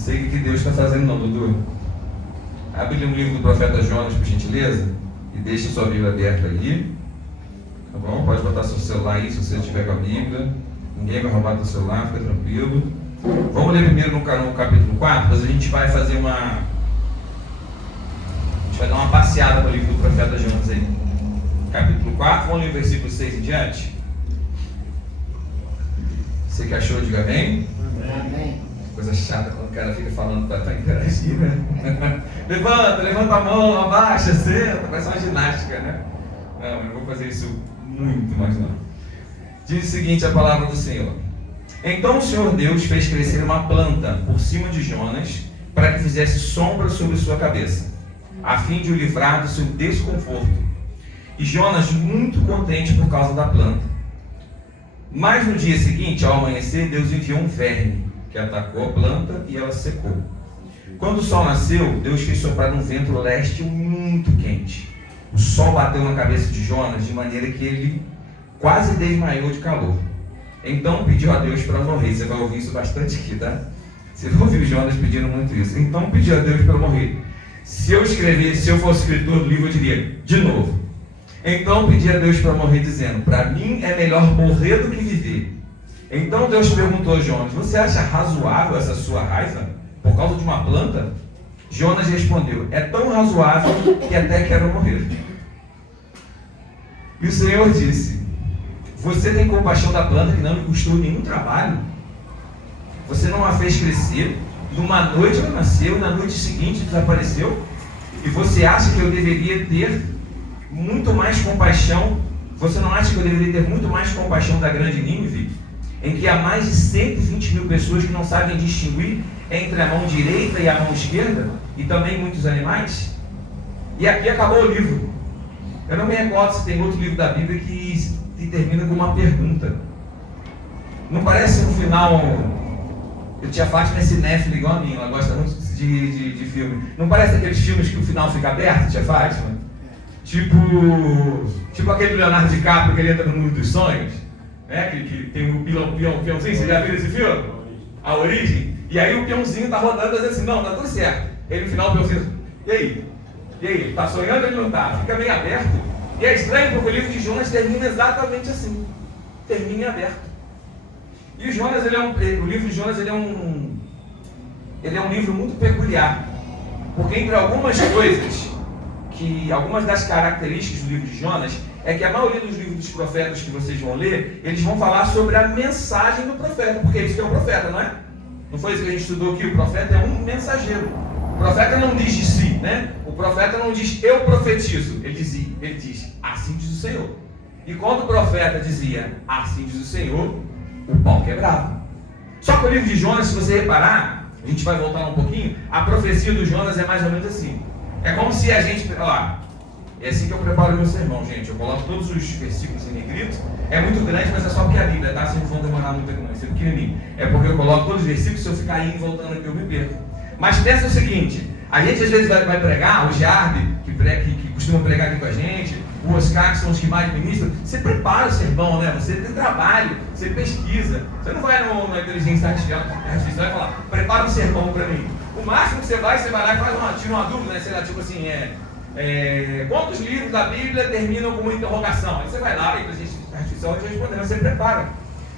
sei o que Deus está fazendo não, Dudu. Abre um livro do profeta Jonas, por gentileza, e deixe sua Bíblia aberta aí. Tá bom? Pode botar seu celular aí, se você estiver com a Bíblia. Ninguém vai roubar teu celular, fica tranquilo. Vamos ler primeiro no capítulo 4, depois a gente vai fazer A gente vai dar uma passeada no livro do profeta Jonas aí. Capítulo 4, vamos ler o versículo 6 em diante. Você que achou, diga amém. Amém. Coisa chata quando o cara fica falando para interagir, né? levanta a mão, abaixa, senta, parece uma ginástica, né? Não, eu não vou fazer isso muito mais não. Diz o seguinte a palavra do Senhor: Então o Senhor Deus fez crescer uma planta por cima de Jonas, para que fizesse sombra sobre sua cabeça, a fim de o livrar do seu desconforto. E Jonas, muito contente por causa da planta. Mas no dia seguinte, ao amanhecer, Deus enviou um verme, que atacou a planta e ela secou. Quando o sol nasceu, Deus fez soprar um vento leste muito quente. O sol bateu na cabeça de Jonas de maneira que ele quase desmaiou de calor. Então pediu a Deus para morrer. Você vai ouvir isso bastante aqui, tá? Você vai ouvir o Jonas pedindo muito isso. Então pediu a Deus para morrer. Se eu fosse escritor do livro, eu diria, de novo. Então pedi a Deus para morrer, dizendo: para mim é melhor morrer do que viver. Então Deus perguntou a Jonas: você acha razoável essa sua raiva por causa de uma planta? Jonas respondeu: é tão razoável que até quero morrer. E o Senhor disse: você tem compaixão da planta que não lhe custou nenhum trabalho? Você não a fez crescer, numa noite ela nasceu e na noite seguinte desapareceu? E você acha que eu deveria ter muito mais compaixão? Você não acha que eu deveria ter muito mais compaixão da grande Nínive, em que há mais de 120 mil pessoas que não sabem distinguir entre a mão direita e a mão esquerda, e também muitos animais? E aqui acabou o livro. Eu não me recordo se tem outro livro da Bíblia que termina com uma pergunta. Não parece um final... Eu tinha Fátima é cinéfila igual a mim, ela gosta muito de filme. Não parece aqueles filmes que o final fica aberto, tia Fátima? Tipo aquele do Leonardo DiCaprio que ele entra no mundo dos sonhos, né? Que tem um peãozinho, você já viu esse filme? A Origem? E aí o peãozinho tá rodando e diz assim: não, tá tudo certo. Ele no final o peãozinho, e aí? E aí? Tá sonhando ou ele não tá? Fica meio aberto. E é estranho porque o livro de Jonas termina exatamente assim. Termina em aberto. E o Jonas, o livro de Jonas, ele é um livro muito peculiar. Porque entre algumas das características do livro de Jonas, é que a maioria dos livros dos profetas que vocês vão ler, eles vão falar sobre a mensagem do profeta, porque é isso que é um profeta, não é? Não foi isso que a gente estudou aqui? O profeta é um mensageiro. O profeta não diz de si, né? O profeta não diz, eu profetizo. Ele diz, assim diz o Senhor. E quando o profeta dizia, assim diz o Senhor, o pau quebrava. Só que o livro de Jonas, se você reparar, a gente vai voltar um pouquinho, a profecia do Jonas é mais ou menos assim. É como se a gente... Olha lá, é assim que eu preparo o meu sermão, gente. Eu coloco todos os versículos em negrito. É muito grande, mas é só porque é a Bíblia, tá? Vocês não vão demorar muito aqui não, isso é pequenininho. É porque eu coloco todos os versículos, se eu ficar indo e voltando aqui eu me perco. Mas pensa o seguinte, a gente às vezes vai pregar, o Jardim, que costuma pregar aqui com a gente, o Oscar, que são os que mais ministram, você prepara o sermão, né? Você tem trabalho, você pesquisa. Você não vai na inteligência artificial e falar, prepara um sermão para mim. O máximo que você vai lá e tira uma dúvida, né? Sei lá, tipo assim, quantos livros da Bíblia terminam com uma interrogação? Aí você vai lá e a inteligência artificial vai te responder, mas você prepara.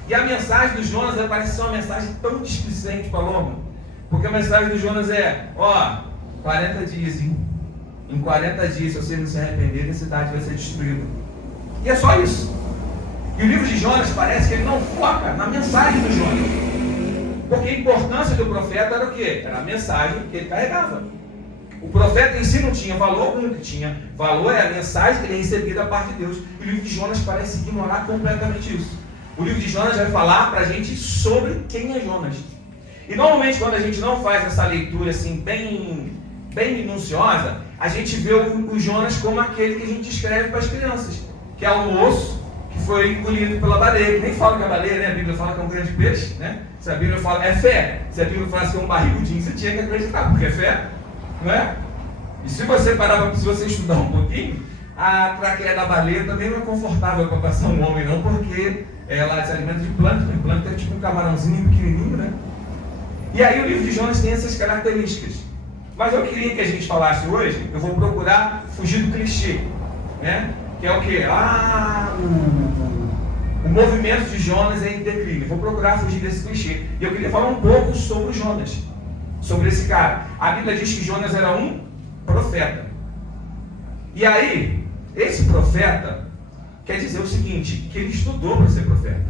E a mensagem dos Jonas parece ser uma mensagem tão displicente, Paloma, porque a mensagem dos Jonas é, 40 dias, hein? Em 40 dias, se você não se arrepender, a cidade vai ser destruída. E é só isso. E o livro de Jonas parece que ele não foca na mensagem do Jonas. Porque a importância do profeta era o quê? Era a mensagem que ele carregava. O profeta em si não tinha valor algum, que tinha valor é a mensagem que ele recebia da parte de Deus. E o livro de Jonas parece ignorar completamente isso. O livro de Jonas vai falar para a gente sobre quem é Jonas. E normalmente quando a gente não faz essa leitura assim bem minuciosa, a gente vê o Jonas como aquele que a gente escreve para as crianças, que é o moço que foi engolido pela baleia, que nem fala que é baleia, né? A Bíblia fala que é um grande peixe, né? Se a Bíblia fala, é fé. Se a Bíblia fala que é um barrigudinho, você tinha que acreditar, porque é fé, não é? E se você estudar um pouquinho, a traqueia da baleia também não é confortável para passar um homem não, porque ela se alimenta de plâncton. O plâncton é tipo um camarãozinho pequenininho, né? E aí o livro de Jonas tem essas características. Mas eu queria que a gente falasse hoje, eu vou procurar fugir do clichê, né? Que é o quê? O movimento de Jonas é em declínio. Vou procurar fugir desse clichê. E eu queria falar um pouco sobre o Jonas, sobre esse cara. A Bíblia diz que Jonas era um profeta. E aí, esse profeta quer dizer o seguinte, que ele estudou para ser profeta.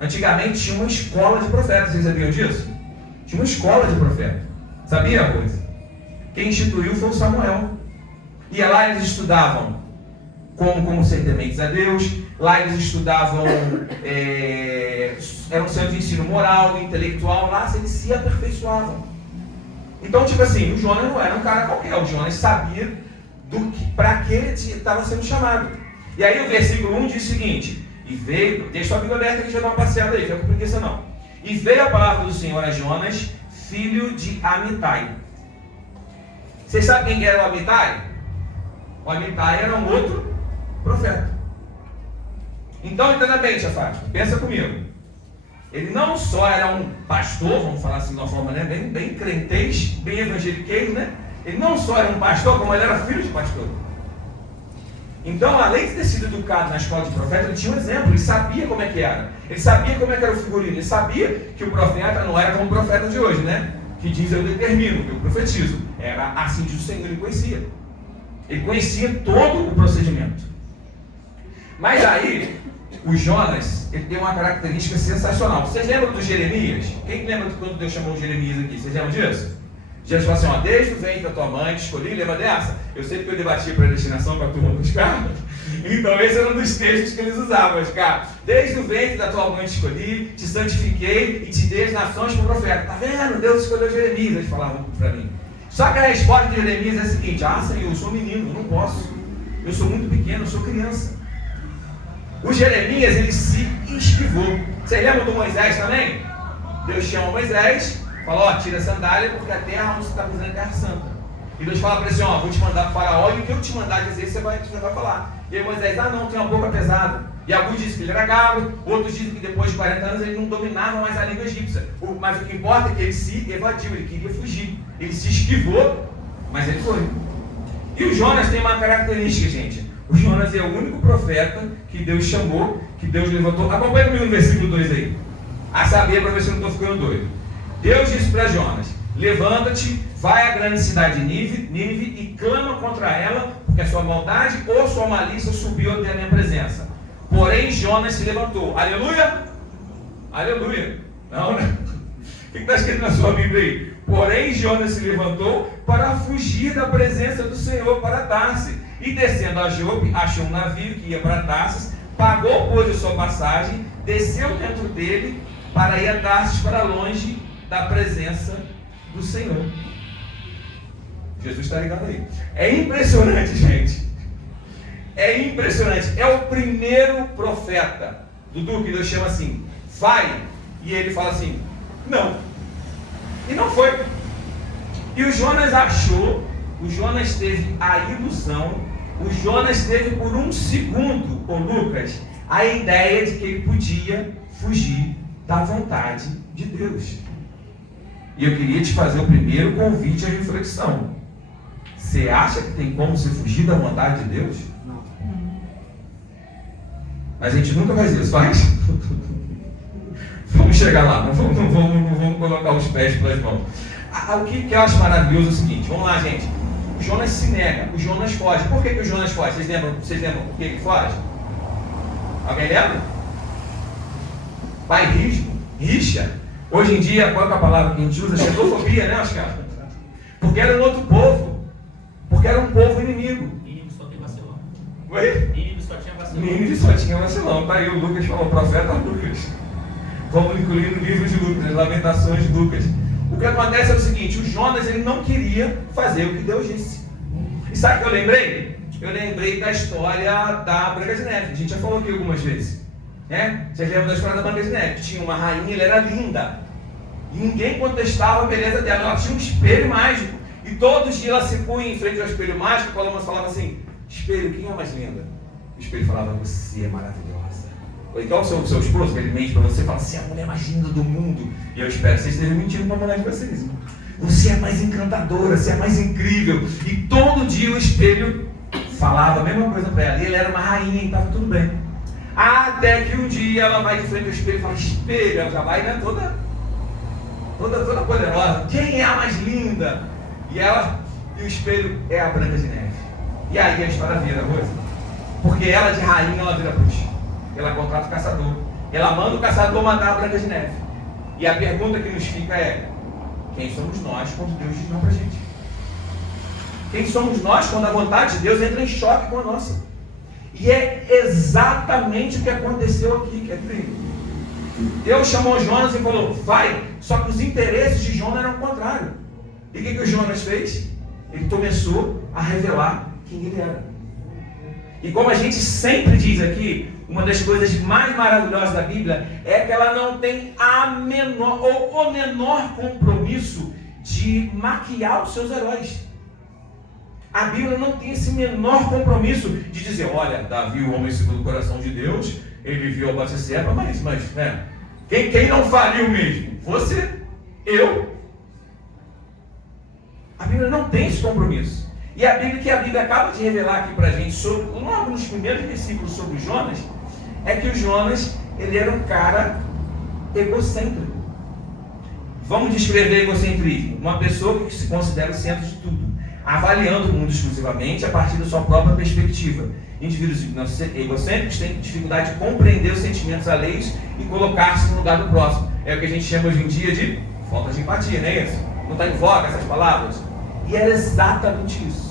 Antigamente tinha uma escola de profetas, vocês sabiam disso? Tinha uma escola de profeta. Sabia a coisa? Quem instituiu foi o Samuel. E lá eles estudavam como ser tementes a Deus. Lá eles estudavam, era um centro de ensino moral, intelectual. Lá eles se aperfeiçoavam. Então, tipo assim, o Jonas não era um cara qualquer. O Jonas sabia para que ele estava sendo chamado. E aí o versículo 1 diz o seguinte: e veio, deixa sua Bíblia aberta que a gente vai dar uma passeada aí, fica com preguiça não. E veio a palavra do Senhor a Jonas, filho de Amitai. Vocês sabem quem era o Amitai? O Amitai era um outro profeta. Então, entenda bem, tia Fátima, pensa comigo. Ele não só era um pastor, vamos falar assim de uma forma, né, bem crentez, bem evangeliqueiro, né? Ele não só era um pastor, como ele era filho de pastor. Então, além de ter sido educado na escola de profeta, ele tinha um exemplo, ele sabia como é que era. Ele sabia como é que era o figurino, ele sabia que o profeta não era como o profeta de hoje, né? Que diz eu determino, eu profetizo. Era assim diz o Senhor, ele conhecia. Ele conhecia todo o procedimento. Mas aí, o Jonas, ele tem uma característica sensacional. Vocês lembram do Jeremias? Quem lembra de quando Deus chamou Jeremias aqui? Vocês lembram disso? Jesus falou assim, ó, desde o ventre da tua mãe te escolhi, lembra dessa? Eu sei que eu debati a predestinação para a turma dos carros. Então esse era um dos textos que eles usavam, cara. Desde o ventre da tua mãe te escolhi, te santifiquei e te dei as nações como profeta. Tá vendo? Deus escolheu Jeremias, eles falavam para mim. Só que a resposta de Jeremias é a seguinte: Senhor, eu sou menino, eu não posso. Eu sou muito pequeno, eu sou criança. O Jeremias, ele se esquivou. Vocês lembram do Moisés também? Deus chama Moisés, fala, tira a sandália porque a terra onde você está pisando é terra santa. E Deus fala para ele assim, vou te mandar para o faraó e o que eu te mandar dizer, você vai falar. E aí Moisés, não, tem uma boca pesada. E alguns dizem que ele era gago, outros dizem que depois de 40 anos ele não dominava mais a língua egípcia. Mas o que importa é que ele se evadiu, ele queria fugir. Ele se esquivou, mas ele foi. E o Jonas tem uma característica, gente. O Jonas é o único profeta que Deus chamou, que Deus levantou. Acompanha comigo no versículo 2 aí. A saber, para ver se eu não estou ficando doido. Deus disse para Jonas, levanta-te, vai à grande cidade de Nínive e clama contra ela, porque a sua maldade ou sua malícia subiu até a minha presença. Porém, Jonas se levantou. Aleluia? Aleluia. Não, né? O que está escrito na sua Bíblia aí? Porém, Jonas se levantou para fugir da presença do Senhor para Tarsis. E descendo a Jope, achou um navio que ia para Tarsis, pagou, pois, a sua passagem, desceu dentro dele para ir a Tarsis, para longe da presença do Senhor. Jesus está ligado aí. É impressionante, gente. É impressionante. É o primeiro profeta, Dudu, que Deus chama assim, vai, e ele fala assim, não. E não foi. E o Jonas achou, o Jonas teve a ilusão, o Jonas teve por um segundo, Lucas, a ideia de que ele podia fugir da vontade de Deus. E eu queria te fazer o primeiro convite à reflexão. Você acha que tem como você fugir da vontade de Deus? Não. Mas a gente nunca faz isso, faz? Vamos chegar lá, não vamos colocar os pés pelas mãos. O que eu acho maravilhoso é o seguinte, vamos lá, gente. O Jonas se nega, o Jonas foge. Por que o Jonas foge? Vocês lembram por que ele foge? Alguém lembra? Bairrismo, rixa. Hoje em dia, qual é a palavra que a gente usa? Xenofobia, né, Oscar? Porque era um outro povo. Porque era um povo inimigo. Nínive só tem vacilão. Oi? Nínive só tinha vacilão. Nínive só tinha vacilão. Tá aí o Lucas falou, profeta Lucas. Vamos incluir no livro de Lucas, as Lamentações de Lucas. O que acontece é o seguinte, o Jonas ele não queria fazer o que Deus disse. E sabe o que eu lembrei? Eu lembrei da história da Branca de Neve. A gente já falou aqui algumas vezes. Né? Vocês lembram da história da Branca de Neve? Tinha uma rainha, ela era linda. E ninguém contestava a beleza dela. Ela tinha um espelho mágico. E todos os dias ela se punha em frente ao espelho mágico. E o Paloma falava assim, espelho, quem é mais linda? O espelho falava, você é maravilhosa. igual o seu esposo, que ele mente para você, fala, você é a mulher mais linda do mundo. E eu espero que vocês estejam mentindo para a mulher de vocês. Você é mais encantadora, você é mais incrível. E todo dia o espelho falava a mesma coisa para ela. E ele era uma rainha e estava tudo bem. Até que um dia ela vai de frente ao espelho e fala, espelho, ela já vai, né, toda poderosa. Quem é a mais linda? E o espelho é a Branca de Neve. E aí a história vira, coisa. Porque ela de rainha, ela vira bruxa. Ela contrata o caçador. Ela manda o caçador matar a Branca de Neve. E a pergunta que nos fica é, quem somos nós quando Deus diz não pra gente? Quem somos nós quando a vontade de Deus entra em choque com a nossa? E é exatamente o que aconteceu aqui, Catherine. Deus chamou Jonas e falou, vai. Só que os interesses de Jonas eram o contrário. E o que o Jonas fez? Ele começou a revelar quem ele era. E como a gente sempre diz aqui, uma das coisas mais maravilhosas da Bíblia é que ela não tem o menor compromisso de maquiar os seus heróis. A Bíblia não tem esse menor compromisso de dizer, olha, Davi, o homem segundo o coração de Deus, ele viu a Batseba, mas né? Quem não faria o mesmo? Você, eu. A Bíblia não tem esse compromisso. E a Bíblia acaba de revelar aqui pra gente, logo nos primeiros versículos sobre Jonas, é que o Jonas, ele era um cara egocêntrico. Vamos descrever egocentrismo. Uma pessoa que se considera o centro de tudo, avaliando o mundo exclusivamente a partir da sua própria perspectiva. Indivíduos egocêntricos têm dificuldade de compreender os sentimentos alheios e colocar-se no lugar do próximo. É o que a gente chama hoje em dia de falta de empatia, não é isso? Não está em voga essas palavras? E era exatamente isso.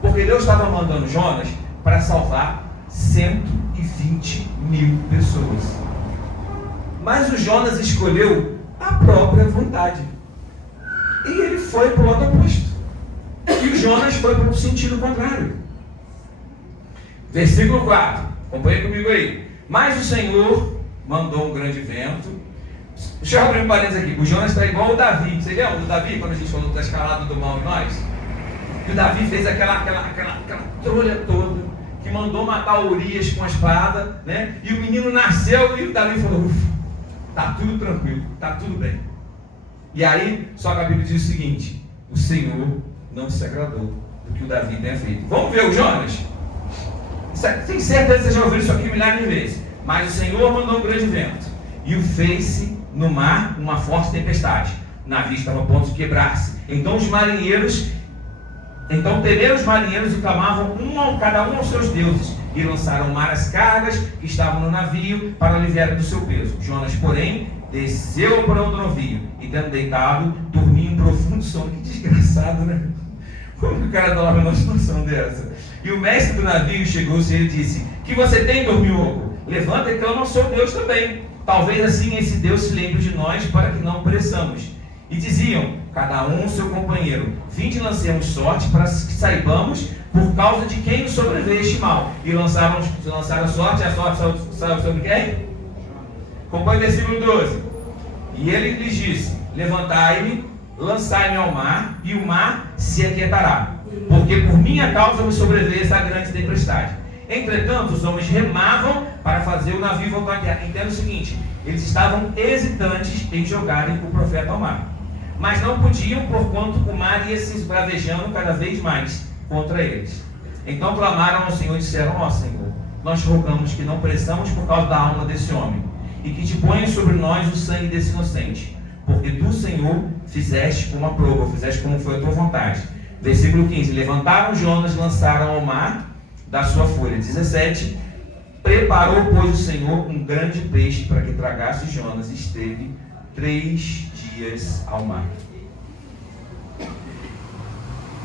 Porque Deus estava mandando Jonas para salvar 120 mil pessoas. Mas o Jonas escolheu a própria vontade. E ele foi para o lado oposto. E o Jonas foi para o sentido contrário. Versículo 4. Acompanhe comigo aí. Mas o Senhor mandou um grande vento. Deixa eu abrir um parênteses aqui. O Jonas está igual o Davi. Você lembra do Davi, quando a gente falou da escalada do mal em nós? Que o Davi fez aquela trolha toda, que mandou matar Urias com a espada, né? E o menino nasceu e o Davi falou, ufa, tá tudo tranquilo, tá tudo bem. E aí, só que a Bíblia diz o seguinte, o Senhor não se agradou do que o Davi tenha feito. Vamos ver o Jonas? Tenho certeza que vocês já ouviram isso aqui milhares de vezes. Mas o Senhor mandou um grande vento e o fez no mar uma forte tempestade. O navio estava a ponto de quebrar-se. Então temeram os marinheiros e clamavam cada um aos seus deuses e lançaram ao mar as cargas que estavam no navio para aliviar do seu peso. Jonas, porém, desceu ao porão do navio e, tendo deitado, dormia em profundo sono. Que desgraçado, né? Como que o cara dorme numa situação dessa? E o mestre do navio chegou-se e ele disse, que você tem, dorminhoco? Levanta e clama ao seu Deus também. Talvez assim esse Deus se lembre de nós para que não pereçamos. E diziam, cada um seu companheiro, vinde e lancemos sorte para que saibamos por causa de quem nos sobreveio este mal. E lançaram a sorte, e a sorte saiu sobre quem? Acompanhe o versículo 12. E ele lhes disse, levantai-me, lançai-me ao mar, e o mar se aquietará, porque por minha causa me sobreveio essa grande tempestade. Entretanto, os homens remavam para fazer o navio voltar à terra. Entenda o seguinte, eles estavam hesitantes em jogarem o profeta ao mar. Mas não podiam, porquanto o mar ia se esbravejando cada vez mais contra eles. Então clamaram ao Senhor e disseram, ó Senhor, nós rogamos que não pereçamos por causa da alma desse homem, e que te ponha sobre nós o sangue desse inocente, porque tu, Senhor, fizeste como a prova, fizeste como foi a tua vontade. Versículo 15, levantaram Jonas, lançaram ao mar da sua fúria. 17, preparou, pois, o Senhor um grande peixe para que tragasse Jonas, e esteve 3 dias ao mar.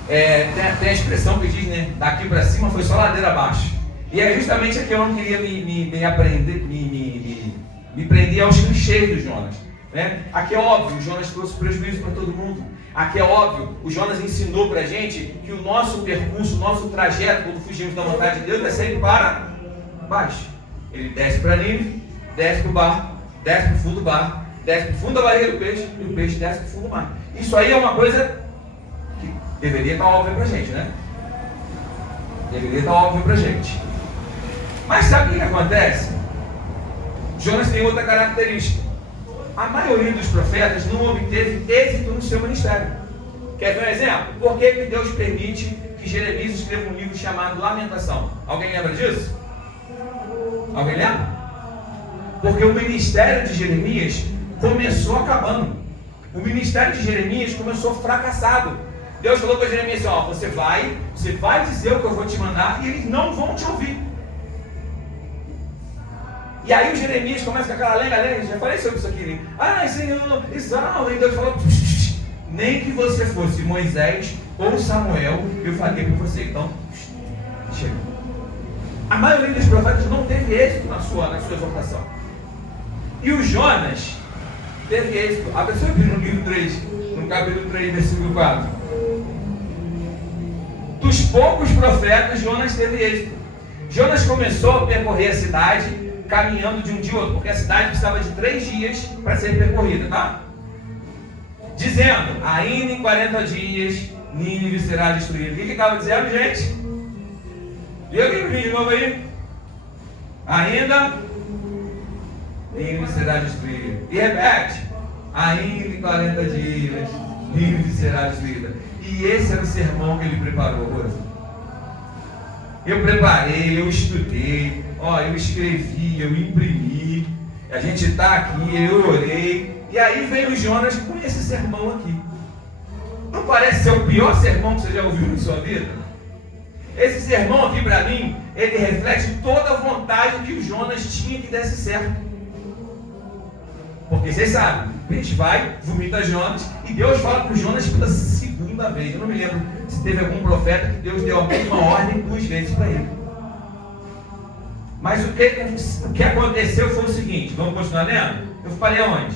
Tem a expressão que diz, né? Daqui para cima foi só ladeira abaixo. E é justamente aqui que eu não queria me prender aos clichês do Jonas, né? Aqui é óbvio, o Jonas trouxe prejuízo para todo mundo. Aqui é óbvio, o Jonas ensinou para a gente que o nosso percurso, o nosso trajeto, quando fugimos da vontade de Deus, é sempre para baixo. Ele desce para Nínive, desce para o barco, desce para o fundo do barco, desce para o fundo da barriga do peixe, e o peixe desce para o fundo do mar. Isso aí é uma coisa que deveria estar óbvia para a gente, né? Deveria estar óbvio para a gente. Mas sabe o que acontece? Jonas tem outra característica. A maioria dos profetas não obteve êxito no seu ministério. Quer ver um exemplo? Por que Deus permite que Jeremias escreva um livro chamado Lamentação? Alguém lembra disso? Alguém lembra? Porque o ministério de Jeremias começou acabando. O ministério de Jeremias começou fracassado. Deus falou para Jeremias assim, ó, você vai dizer o que eu vou te mandar e eles não vão te ouvir. E aí o Jeremias começa com aquela lenga, já falei sobre isso aqui, né? Ai Senhor, exalta. E Deus falou, nem que você fosse Moisés ou Samuel, eu faria por você. Então, chega. A maioria dos profetas não teve êxito na sua exortação. E o Jonas teve êxito. A pessoa aqui no livro 3, no capítulo 3, versículo 4. Dos poucos profetas, Jonas teve êxito. Jonas começou a percorrer a cidade, caminhando de um dia a outro, porque a cidade precisava de 3 dias para ser percorrida, tá? Dizendo, ainda em 40 dias, Nínive será destruída. O que estava dizendo, gente? Diga aqui para mim de novo aí. Ainda, Nínive será destruída. E repete, ainda em 40 dias, Nínive será destruída. E esse era o sermão que ele preparou, Rosa. Eu preparei, eu estudei, eu escrevi, eu imprimi, a gente está aqui, eu orei, e aí veio o Jonas com esse sermão aqui. Não parece ser o pior sermão que você já ouviu em sua vida? Esse sermão aqui para mim, ele reflete toda a vontade que o Jonas tinha que desse certo. Porque vocês sabem, a gente vai, vomita Jonas, e Deus fala para o Jonas pela segunda vez. Eu não me lembro se teve algum profeta que Deus deu a mesma ordem 2 vezes para ele. Mas o que aconteceu foi o seguinte, vamos continuar lendo? Eu falei aonde?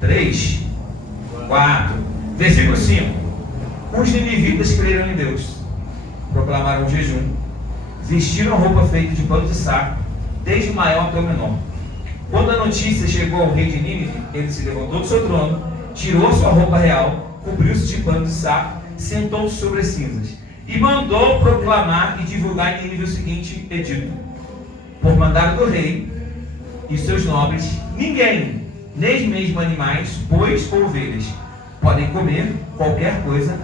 3, 4, versículo 5. Os ninivitas creram em Deus, proclamaram o jejum, vestiram roupa feita de pano de saco, desde o maior até o menor. Quando a notícia chegou ao rei de Nínive, ele se levantou do seu trono, tirou sua roupa real, cobriu-se de pano de saco, sentou-se sobre as cinzas e mandou proclamar e divulgar em Nínive o seguinte edito: por mandado do rei e seus nobres, ninguém, nem mesmo animais, bois ou ovelhas, podem comer qualquer coisa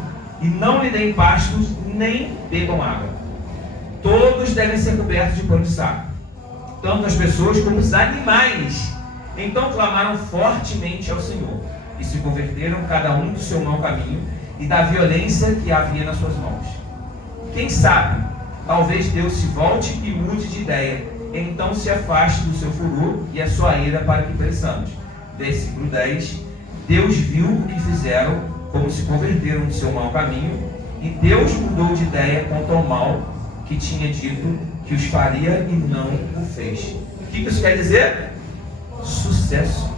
e não lhe deem pastos nem bebam água. Todos devem ser cobertos de pano de saco, tanto as pessoas como os animais. Então clamaram fortemente ao Senhor e se converteram cada um do seu mau caminho e da violência que havia nas suas mãos. Quem sabe, talvez Deus se volte e mude de ideia, então se afaste do seu furor e a sua ira para que pereçamos. Versículo 10. Deus viu o que fizeram, como se converteram do seu mau caminho, e Deus mudou de ideia quanto ao mal que tinha dito que os faria e não o fez. O que isso quer dizer? Sucesso.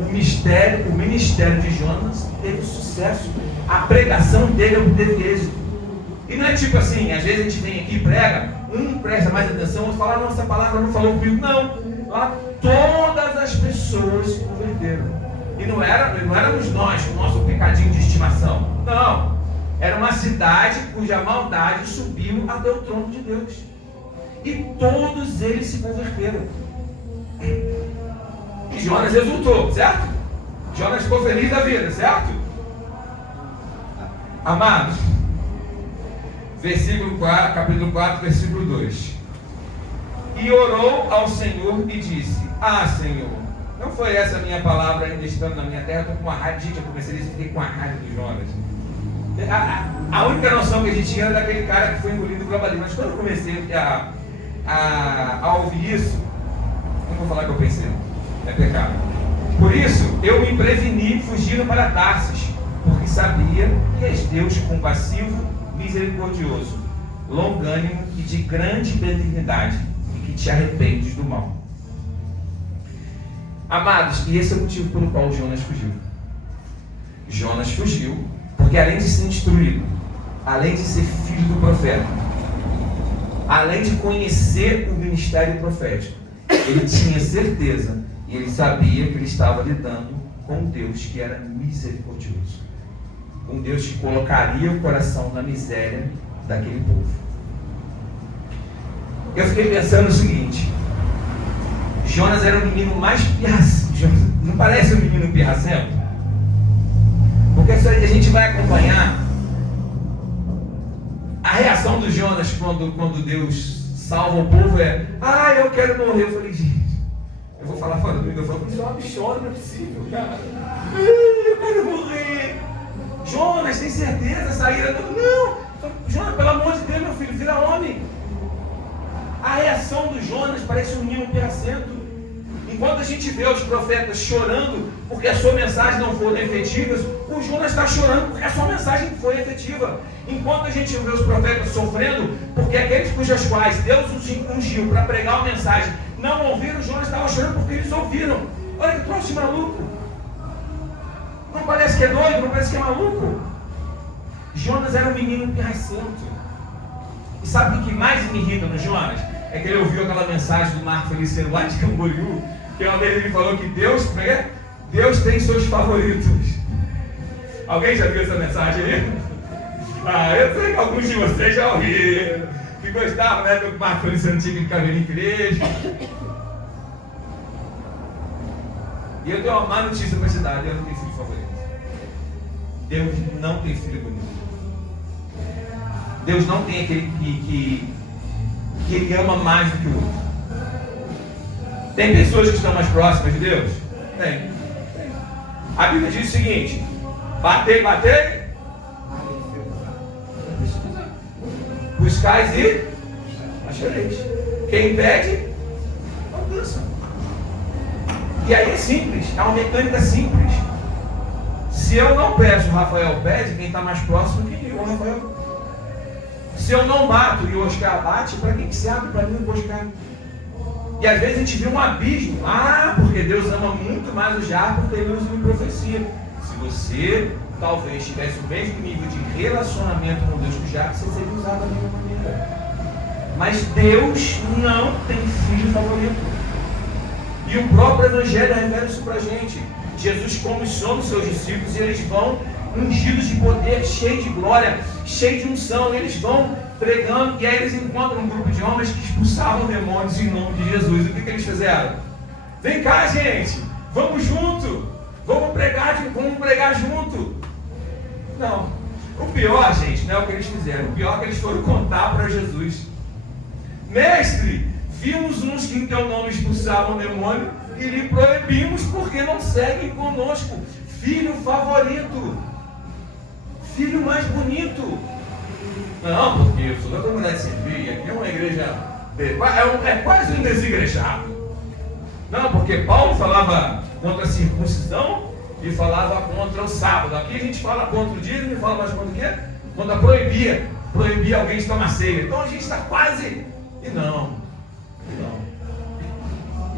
O ministério de Jonas teve sucesso. A pregação dele teve êxito. E não é tipo assim, às vezes a gente vem aqui e prega, um presta mais atenção, outro fala, nossa, essa palavra não falou comigo. Não, lá todas as pessoas se converteram. E não éramos nós com o nosso pecadinho de estimação. Não. Era uma cidade cuja maldade subiu até o trono de Deus. E todos eles se converteram. E Jonas exultou, certo? Jonas ficou feliz da vida, certo? Amados, capítulo 4, versículo 2. E orou ao Senhor e disse: Senhor, não foi essa a minha palavra ainda estando na minha terra? Estou com uma raiva. Gente, eu comecei a fiquei com a raiva de Jonas. A única noção que a gente tinha era daquele cara que foi engolido pelo abismo. Mas quando eu comecei a ouvir isso, não vou falar o que eu pensei, é pecado. Por isso, eu me preveni fugindo para Tarsis, porque sabia que és Deus compassivo, misericordioso, longânimo e de grande benignidade, e que te arrependes do mal. Amados, e esse é o motivo pelo qual Jonas fugiu. Jonas fugiu porque, além de ser instruído, além de ser filho do profeta, além de conhecer o ministério profético, ele tinha certeza e ele sabia que ele estava lidando com um Deus que era misericordioso, um Deus que colocaria o coração na miséria daquele povo. Eu fiquei pensando o seguinte: Jonas era o menino mais pirracento. Não parece um menino pirracento? Porque a gente vai acompanhar a reação do Jonas quando Deus salva o povo. Eu quero morrer. Eu falei, gente, eu vou falar fora do microfone. Isso é uma bichona, não é possível, cara. Eu quero morrer. Jonas, tem certeza? Saíra? Não. Jonas, pelo amor de Deus, meu filho, vira homem. A reação do Jonas parece um menino pirracento. Enquanto a gente vê os profetas chorando porque a sua mensagem não foi efetiva, o Jonas está chorando porque a sua mensagem foi efetiva. Enquanto a gente vê os profetas sofrendo porque aqueles cujas quais Deus os ungiu para pregar uma mensagem não ouviram, o Jonas estava chorando porque eles ouviram. Olha que troço maluco. Não parece que é doido, não parece que é maluco. Jonas era um menino pirracento. E sabe o que mais me irrita no Jonas? É que ele ouviu aquela mensagem do Marco Feliciano lá de Camboriú, que uma vez ele falou que Deus tem seus favoritos. Alguém já viu essa mensagem aí? Eu sei que alguns de vocês já ouviram, que gostavam, né, do Marco Feliciano tinha que caber na igreja. E eu tenho uma má notícia para te dar: Deus não tem filho favorito. Deus não tem filho bonito. Deus não tem aquele que ele ama mais do que o outro. Tem pessoas que estão mais próximas de Deus? Tem. A Bíblia diz o seguinte: batei, buscais e achareis. Quem pede, alcança. E aí é simples, é uma mecânica simples. Se eu não peço, o Rafael pede, quem está mais próximo que eu, o Rafael. Se eu não bato e o Oscar bate, para quem que se abre? Para mim o Oscar. E às vezes a gente vê um abismo. Porque Deus ama muito mais o Jair porque ele usa em profecia. Se você talvez tivesse o mesmo nível de relacionamento com Deus que o Jair, você seria usado da mesma maneira. Mas Deus não tem filho favorito. E o próprio Evangelho revela isso para a gente. Jesus comissiona os seus discípulos e eles vão ungidos de poder, cheios de glória, cheios de unção. Eles vão pregando e aí eles encontram um grupo de homens que expulsavam demônios em nome de Jesus. E o que eles fizeram? Vem cá, gente, vamos junto, vamos pregar junto. Não, o pior, gente, não é o que eles fizeram. O pior é que eles foram contar para Jesus: mestre, vimos uns que em teu nome expulsavam demônio e lhe proibimos porque não seguem conosco. Filho favorito, filho mais bonito. Não, porque eu sou da comunidade civil, aqui é uma igreja, é quase um desigrejado. Não, porque Paulo falava contra a circuncisão e falava contra o sábado. Aqui a gente fala contra o dízimo e fala mais contra o quê? Contra proibir alguém de tomar ceia. Então a gente está quase... E não.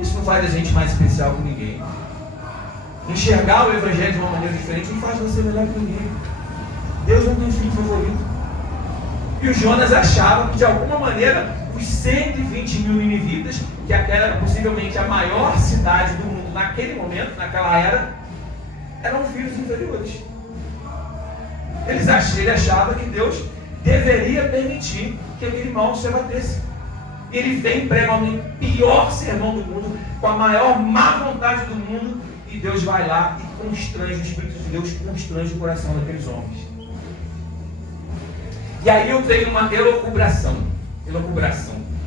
Isso não faz a gente mais especial que ninguém. Enxergar o Evangelho de uma maneira diferente não faz você melhor que ninguém. Deus não tem filho favorito. E o Jonas achava que de alguma maneira os 120 mil ninivitas, que aquela era possivelmente a maior cidade do mundo naquele momento, naquela era, eram filhos inferiores. Ele achava que Deus deveria permitir que aquele mal se abatesse. Ele vem pregar o pior sermão do mundo, com a maior má vontade do mundo, e Deus vai lá e constrange, o Espírito de Deus constrange o coração daqueles homens. E aí eu tenho uma elucubração,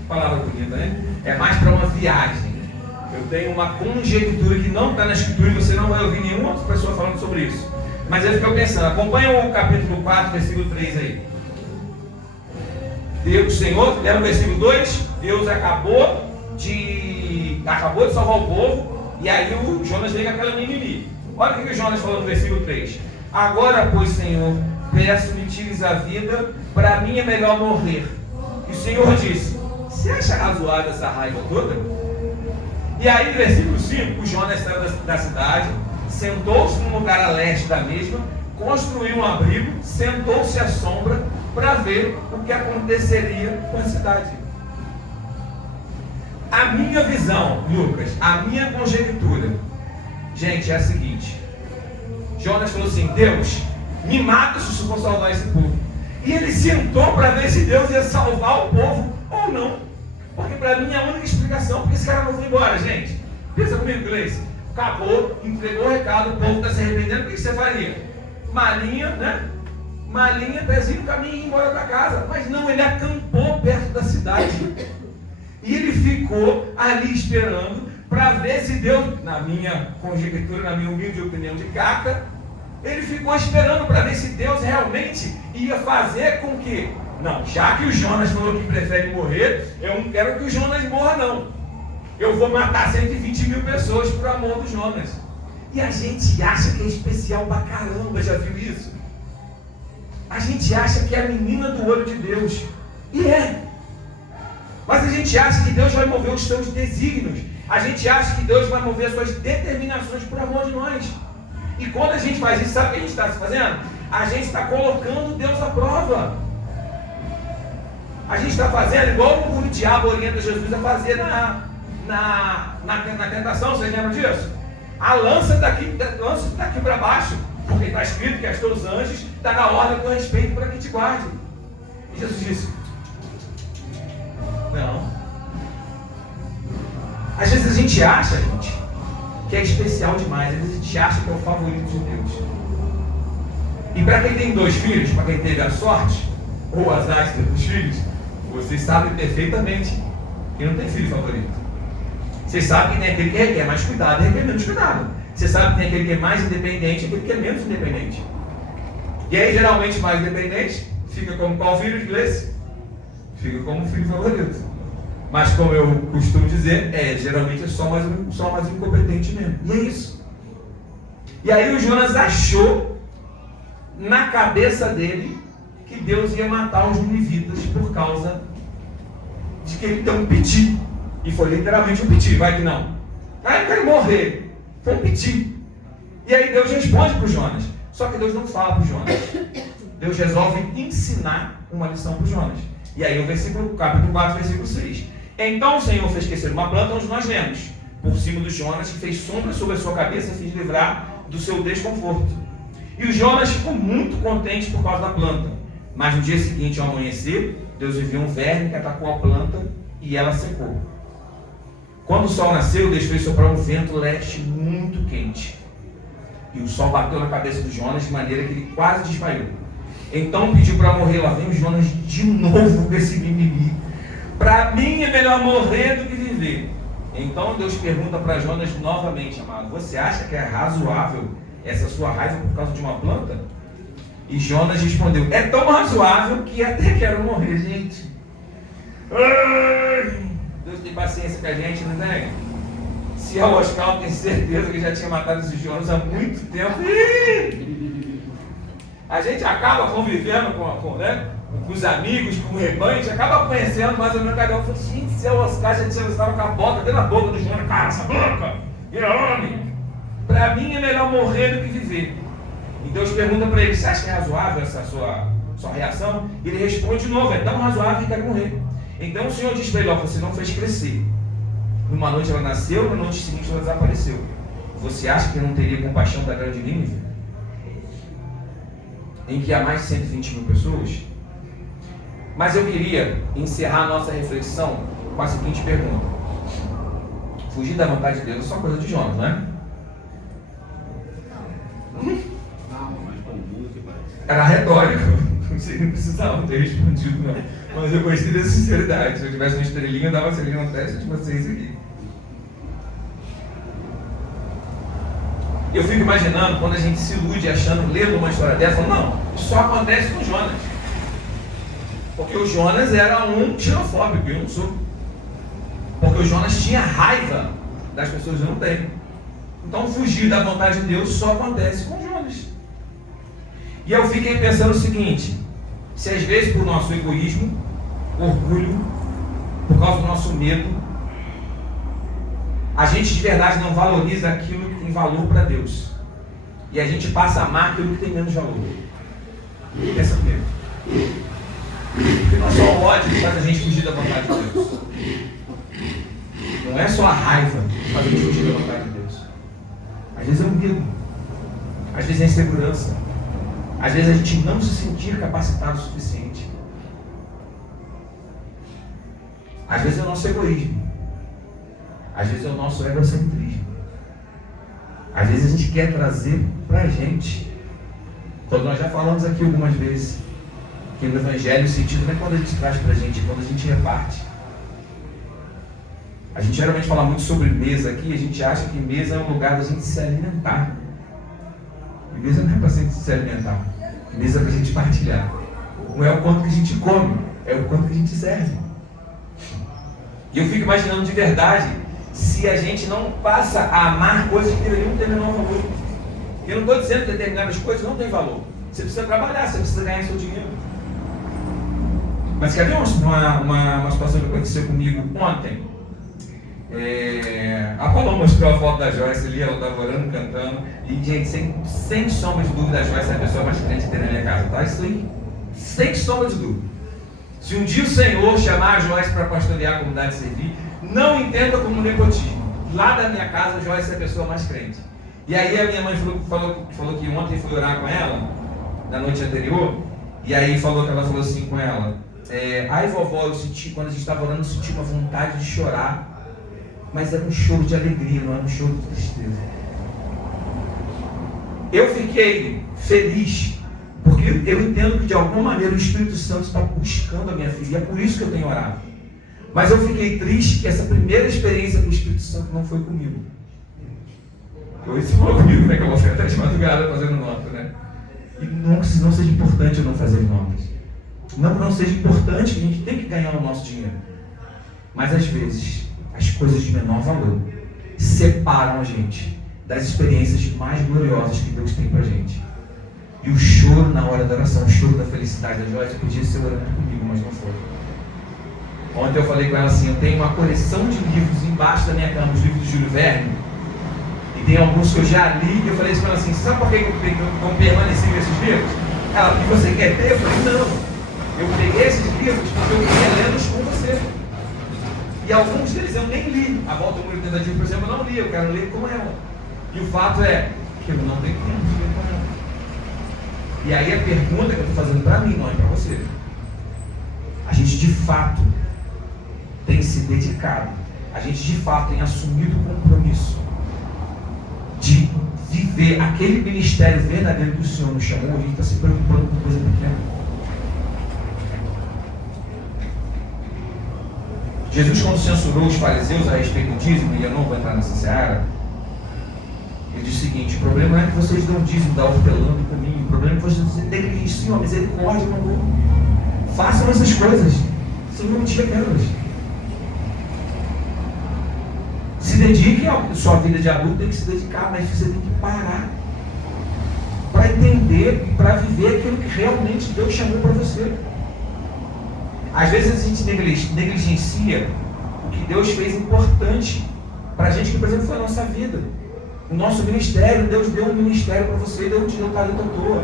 palavra bonita, né? É mais para uma viagem. Eu tenho uma conjectura que não está na Escritura e você não vai ouvir nenhuma outra pessoa falando sobre isso. Mas eu fiquei pensando, acompanha o capítulo 4, versículo 3 aí. Deus, Senhor, lembra o versículo 2? Deus acabou de salvar o povo, e aí o Jonas veio com aquela mimimi. Olha o que o Jonas falou no versículo 3. Agora, pois, Senhor, peço-me tires a vida, para mim é melhor morrer. E o Senhor disse: você acha razoável essa raiva toda? E aí, no versículo 5, o Jonas saiu da cidade, sentou-se num lugar a leste da mesma, construiu um abrigo, sentou-se à sombra para ver o que aconteceria com a cidade. A minha visão, Lucas, a minha conjectura, gente, é a seguinte: Jonas falou assim: Deus, me mata se eu for salvar esse povo. E ele sentou para ver se Deus ia salvar o povo ou não. Porque para mim é a única explicação porque esse cara não foi embora, gente. Pensa comigo, Gleice. Acabou, entregou o recado, o povo está se arrependendo, o que você faria? Malinha, né? Malinha, pezinho no caminho e ir embora para casa. Mas não, ele acampou perto da cidade. E ele ficou ali esperando para ver se Deus, na minha conjectura, na minha humilde opinião de caca, ele ficou esperando para ver se Deus realmente ia fazer com que, não, já que o Jonas falou que prefere morrer, eu não quero que o Jonas morra não. Eu vou matar 120 mil pessoas por amor do Jonas. E a gente acha que é especial pra caramba, já viu isso? A gente acha que é a menina do olho de Deus. E é. Mas a gente acha que Deus vai mover os seus desígnios. A gente acha que Deus vai mover as suas determinações por amor de nós. E quando a gente faz isso, sabe o que a gente está fazendo? A gente está colocando Deus à prova. A gente está fazendo igual o diabo orienta Jesus a fazer na tentação. Vocês lembram disso? A lança daqui para baixo, porque está escrito que as teus anjos está na ordem do respeito para que te guarde. E Jesus disse: não. Às vezes a gente acha, gente, que é especial demais. Às vezes a gente acha que é o favorito de Deus. E para quem tem 2 filhos, para quem teve a sorte ou as asas dos filhos, vocês sabem perfeitamente que não tem filho favorito. Vocês sabem que tem aquele que requer mais cuidado e requer menos cuidado. Vocês sabem que tem aquele que é mais independente e aquele que é menos independente. E aí, geralmente, mais independente fica como qual filho de Gleice? Fica como filho favorito. Mas, como eu costumo dizer, geralmente é só mais incompetente mesmo. E é isso. E aí o Jonas achou na cabeça dele que Deus ia matar os ninivitas por causa de que ele deu um piti. E foi literalmente um piti, vai que não. Ah, eu quero morrer. Foi um piti. E aí Deus responde para o Jonas. Só que Deus não fala para o Jonas. Deus resolve ensinar uma lição para o Jonas. E aí o capítulo 4, versículo 6. Então o Senhor fez crescer uma planta onde nós vemos, por cima do Jonas, que fez sombra sobre a sua cabeça a fim de livrar do seu desconforto. E o Jonas ficou muito contente por causa da planta. Mas no dia seguinte, ao amanhecer, Deus enviou um verme que atacou a planta e ela secou. Quando o sol nasceu, Deus fez soprar um vento leste muito quente. E o sol bateu na cabeça do Jonas de maneira que ele quase desmaiou. Então pediu para morrer. Lá vem o Jonas de novo com esse mimimi. Para mim é melhor morrer do que viver. Então Deus pergunta para Jonas novamente: amado, você acha que é razoável essa sua raiva por causa de uma planta? E Jonas respondeu: é tão razoável que até quero morrer, gente. Deus tem paciência com a gente, não tem? Se é o Oscar, eu tenho certeza que já tinha matado esses Jonas há muito tempo. A gente acaba convivendo com os amigos, com o rebanho, a gente acaba conhecendo mais ou menos cada um. Eu falei: gente, se é o Oscar, já estava com a bota dentro da boca do Jonas. Cara, essa boca, vira homem. Para mim é melhor morrer do que viver. E Deus pergunta para ele: você acha que é razoável essa sua reação? E ele responde de novo: é tão razoável que quero morrer. Então o Senhor diz para ele: ó, você não fez crescer. Numa noite ela nasceu, na noite seguinte ela desapareceu. Você acha que não teria compaixão da grande Nínive, em que há mais de 120 mil pessoas? Mas eu queria encerrar a nossa reflexão com a seguinte pergunta: fugir da vontade de Deus é só coisa de Jonas, não é? Era retórico, não precisava ter respondido, não. Mas eu gostei da sinceridade. Se eu tivesse uma estrelinha, eu dava uma estrelinha na testa de vocês aqui. Eu fico imaginando quando a gente se ilude achando, lendo uma história dessa, não, isso só acontece com Jonas. Porque o Jonas era um xenofóbico, eu não sou. Porque o Jonas tinha raiva das pessoas, eu não tenho. Então fugir da vontade de Deus só acontece com Jonas. E eu fiquei pensando o seguinte: se às vezes por nosso egoísmo, orgulho, por causa do nosso medo, a gente de verdade não valoriza aquilo que tem valor para Deus, e a gente passa a amar aquilo que tem menos valor. Pensa comigo. Porque não é só o ódio que faz a gente fugir da vontade de Deus. Não é só a raiva que faz a gente fugir da vontade de Deus. Às vezes é o medo, às vezes é a insegurança, às vezes a gente não se sentir capacitado o suficiente. Às vezes é o nosso egoísmo. Às vezes é o nosso egocentrismo. Às vezes a gente quer trazer pra gente. Quando nós já falamos aqui algumas vezes, que no Evangelho o sentido não é quando a gente traz pra gente, é quando a gente reparte. A gente geralmente fala muito sobre mesa aqui, a gente acha que mesa é um lugar da gente se alimentar. E mesa não é pra gente se alimentar. Mesa é pra gente partilhar. Não é o quanto que a gente come, é o quanto que a gente serve. E eu fico imaginando de verdade, se a gente não passa a amar coisas que deveriam ter menor valor. Eu não estou dizendo que determinadas coisas não têm valor. Você precisa trabalhar, você precisa ganhar seu dinheiro. Mas quer ver uma situação que aconteceu comigo ontem? A Paloma mostrou a foto da Joyce ali, ela estava orando, cantando. E, gente, sem sombra de dúvida, a Joyce é a pessoa mais crente que tem na minha casa, tá? Isso aí, sem sombra de dúvida. Se um dia o Senhor chamar a Joyce para pastorear a comunidade e servir, não entenda como nepotismo. Lá da minha casa, a Joyce é a pessoa mais crente. E aí a minha mãe falou que ontem foi orar com ela, na noite anterior, e aí ela falou assim com ela, ai vovó, eu senti, quando a gente estava orando, eu senti uma vontade de chorar, mas era um choro de alegria, não era um choro de tristeza. Eu fiquei feliz, porque eu entendo que de alguma maneira o Espírito Santo está buscando a minha filha, e é por isso que eu tenho orado. Mas eu fiquei triste que essa primeira experiência com o Espírito Santo não foi comigo. Isso falou comigo, né? Que eu vou ficar até de madrugada fazendo nota, né? E não seja importante eu não fazer notas. Não seja importante, que a gente tem que ganhar o nosso dinheiro. Mas às vezes, as coisas de menor valor separam a gente das experiências mais gloriosas que Deus tem pra gente. E o choro na hora da oração, o choro da felicidade da Joyce, podia ser orando comigo, mas não foi. Ontem eu falei com ela assim, eu tenho uma coleção de livros embaixo da minha cama, os livros do Júlio Verne, e tem alguns que eu já li, e eu falei com ela assim, sabe por que eu permaneci nesses livros? Ela, que você quer ter? Eu falei, não, eu peguei esses livros porque eu queria lê-los com você. E alguns deles eu nem li. A Volta ao Mundo Tentativo, por exemplo, eu não li, eu quero ler com ela. E o fato é que eu não tenho tempo de ler com ela. E aí a pergunta que eu estou fazendo para mim, não é para você. A gente de fato tem se dedicado, a gente de fato tem assumido o compromisso de viver aquele ministério verdadeiro que o Senhor nos chamou, a gente está se preocupando com coisa pequena. Jesus, quando censurou os fariseus a respeito do dízimo, e eu não vou entrar nessa seara, ele diz o seguinte, o problema não é que vocês dão dízimo da hortelã do cominho, o problema é que vocês negligenciam a misericórdia no mundo. Façam essas coisas, sem não tira delas. Se dedique à sua vida de adulto, tem que se dedicar, mas você tem que parar para entender e para viver aquilo que realmente Deus chamou para você. Às vezes a gente negligencia o que Deus fez importante para a gente, que por exemplo foi a nossa vida, o nosso ministério. Deus deu um ministério para você, Deus não te deu talento à toa,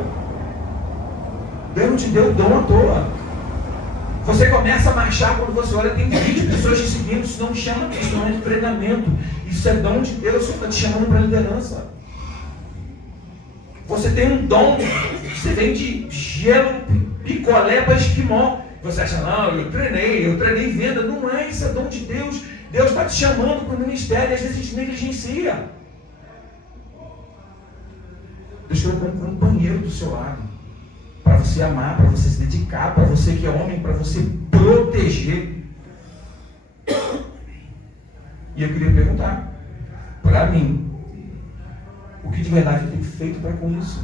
Deus não te deu dom à toa. Você começa a marchar quando você olha, tem 20 pessoas te seguindo, isso não chama disso, isso não é de treinamento, isso é dom de Deus, Ele está te chamando para liderança. Você tem um dom, você vem de gelo, picolé para esquimó. Você acha, não, eu treinei venda. Não é, isso é dom de Deus. Deus está te chamando para o ministério e às vezes a gente negligencia. Deus colocou um companheiro do seu lado, para você amar, para você se dedicar, para você que é homem, para você proteger. E eu queria perguntar, para mim, o que de verdade eu tenho feito para com isso?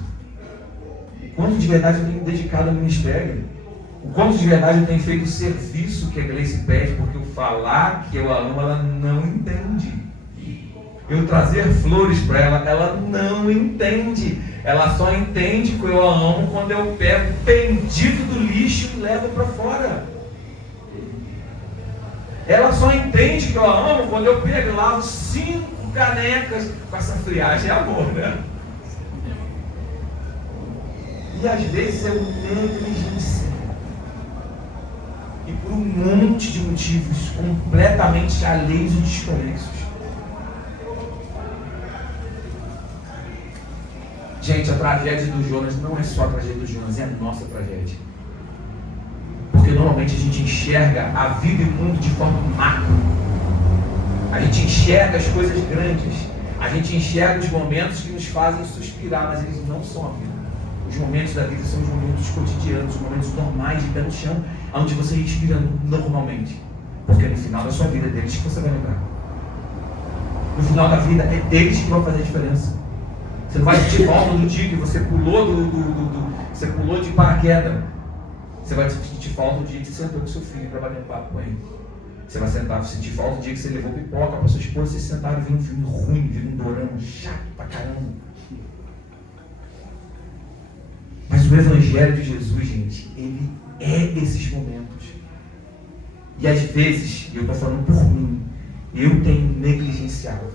O quanto de verdade eu tenho me dedicado ao ministério? O quanto de verdade eu tenho feito o serviço que a Gleice pede, porque eu falar que eu a amo, ela não entende. Eu trazer flores para ela, ela não entende. Ela só entende que eu a amo quando eu pego pendido do lixo e levo para fora. Ela só entende que eu a amo quando eu pego e lavo 5 canecas com essa friagem. É amor, né? E às vezes eu negligencio. E por um monte de motivos completamente alheios e desconexos. Gente, a tragédia do Jonas não é só a tragédia do Jonas, é a nossa tragédia. Porque normalmente a gente enxerga a vida e o mundo de forma macro. A gente enxerga as coisas grandes. A gente enxerga os momentos que nos fazem suspirar, mas eles não são a vida. Os momentos da vida são os momentos cotidianos, os momentos normais de pé no chão, onde você respira normalmente. Porque no final da sua vida é deles que você vai lembrar. No final da vida é deles que vão fazer a diferença. Você não vai sentir falta do dia que você pulou você pulou de paraquedas. Você vai sentir falta do dia que você sentou com seu filho para bater um papo com ele. Você vai sentir falta do dia que você levou pipoca para sua esposa, vocês sentaram e viram um filme ruim, viram um dorama chato pra caramba. Mas o Evangelho de Jesus, gente, ele é esses momentos. E às vezes, e eu estou falando por mim, eu tenho negligenciado.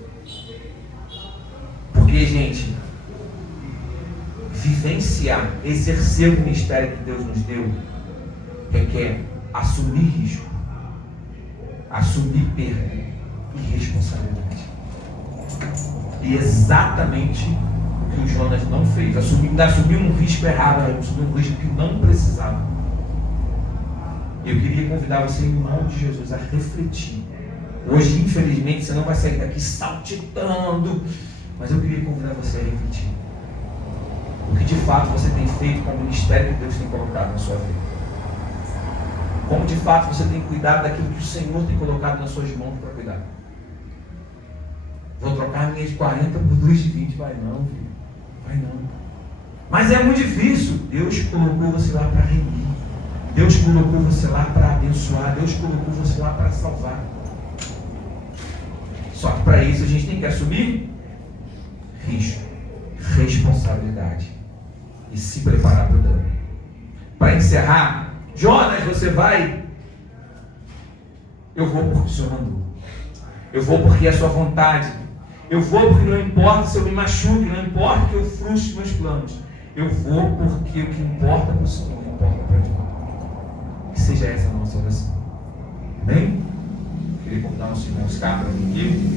Porque, gente, vivenciar, exercer o ministério que Deus nos deu, requer assumir risco, assumir perda e responsabilidade. E exatamente o que o Jonas não fez. Assumiu um risco errado, assumiu um risco que não precisava. Eu queria convidar você, em nome de Jesus, a refletir. Hoje, infelizmente, você não vai sair daqui saltitando, mas eu queria convidar você a refletir. O que de fato você tem feito com o ministério que Deus tem colocado na sua vida. Como de fato você tem cuidado daquilo que o Senhor tem colocado nas suas mãos para cuidar. Vou trocar a minha de 40 por 2 de 20. Vai não, filho. Vai não. Mas é muito difícil. Deus colocou você lá para remir. Deus colocou você lá para abençoar. Deus colocou você lá para salvar. Só que para isso a gente tem que assumir risco, responsabilidade e se preparar para o dano. Para encerrar, Jonas, você vai? Eu vou porque o Senhor mandou. Eu vou porque é a sua vontade. Eu vou porque não importa se eu me machuque, não importa que eu frustre meus planos. Eu vou porque o que importa para o Senhor importa para mim. Que seja essa a nossa oração. Amém? Queria convidar os irmãos cá para mim aqui.